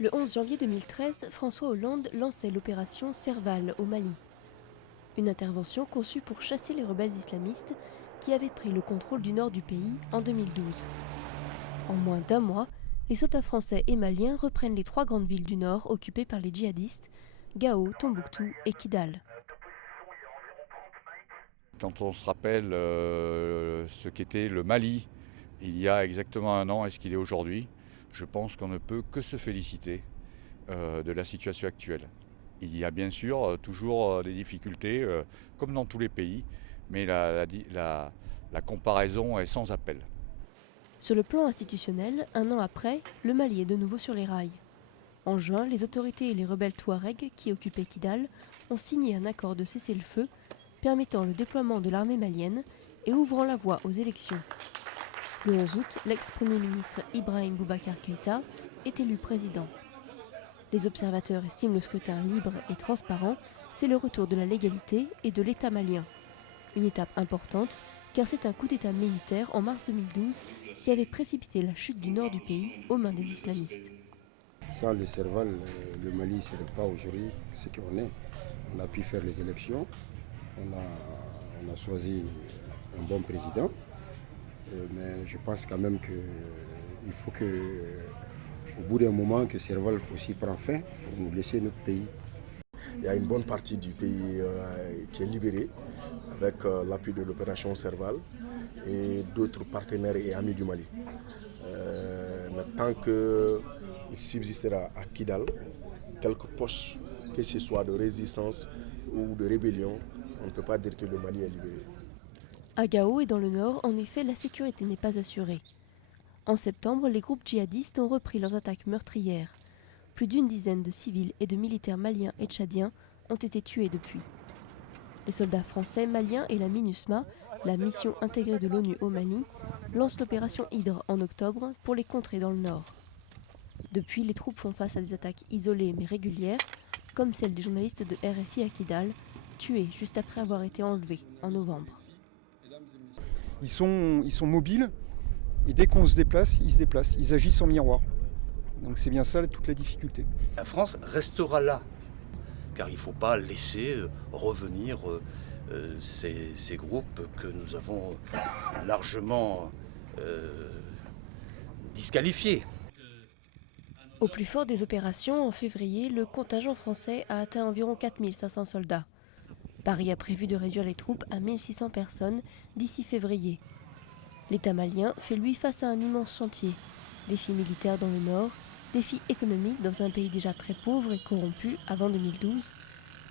Le 11 janvier 2013, François Hollande lançait l'opération Serval au Mali. Une intervention conçue pour chasser les rebelles islamistes qui avaient pris le contrôle du nord du pays en 2012. En moins d'un mois, les soldats français et maliens reprennent les trois grandes villes du nord occupées par les djihadistes, Gao, Tombouctou et Kidal. Quand on se rappelle ce qu'était le Mali il y a exactement un an et ce qu'il est aujourd'hui, je pense qu'on ne peut que se féliciter de la situation actuelle. Il y a bien sûr toujours des difficultés, comme dans tous les pays, mais la comparaison est sans appel. Sur le plan institutionnel, un an après, le Mali est de nouveau sur les rails. En juin, les autorités et les rebelles touaregs qui occupaient Kidal ont signé un accord de cessez-le-feu permettant le déploiement de l'armée malienne et ouvrant la voie aux élections. Le 11 août, l'ex-premier ministre Ibrahim Boubacar Keïta est élu président. Les observateurs estiment le scrutin libre et transparent, c'est le retour de la légalité et de l'État malien. Une étape importante, car c'est un coup d'État militaire en mars 2012 qui avait précipité la chute du nord du pays aux mains des islamistes. Sans le Serval, le Mali ne serait pas aujourd'hui ce qu'on est. On a pu faire les élections, on a choisi un bon président, mais je pense quand même qu'il faut au bout d'un moment, que Serval aussi prend fin pour nous laisser notre pays. Il y a une bonne partie du pays qui est libérée avec l'appui de l'opération Serval et d'autres partenaires et amis du Mali. Mais tant qu'il subsistera à Kidal quelques poches, que ce soit de résistance ou de rébellion, on ne peut pas dire que le Mali est libéré. À Gao et dans le nord, en effet, la sécurité n'est pas assurée. En septembre, les groupes djihadistes ont repris leurs attaques meurtrières. Plus d'une dizaine de civils et de militaires maliens et tchadiens ont été tués depuis. Les soldats français, maliens et la MINUSMA, la mission intégrée de l'ONU au Mali, lancent l'opération Hydre en octobre pour les contrer dans le nord. Depuis, les troupes font face à des attaques isolées mais régulières, comme celle des journalistes de RFI à Kidal, tués juste après avoir été enlevés en novembre. Ils sont mobiles et dès qu'on se déplace, ils agissent en miroir. Donc c'est bien ça toute la difficulté. La France restera là, car il ne faut pas laisser revenir ces groupes que nous avons largement disqualifiés. Au plus fort des opérations, en février, le contingent français a atteint environ 4500 soldats. Paris a prévu de réduire les troupes à 1600 personnes d'ici février. L'État malien fait lui face à un immense chantier. Défis militaires dans le nord, défis économiques dans un pays déjà très pauvre et corrompu avant 2012,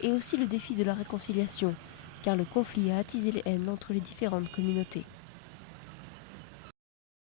et aussi le défi de la réconciliation, car le conflit a attisé les haines entre les différentes communautés.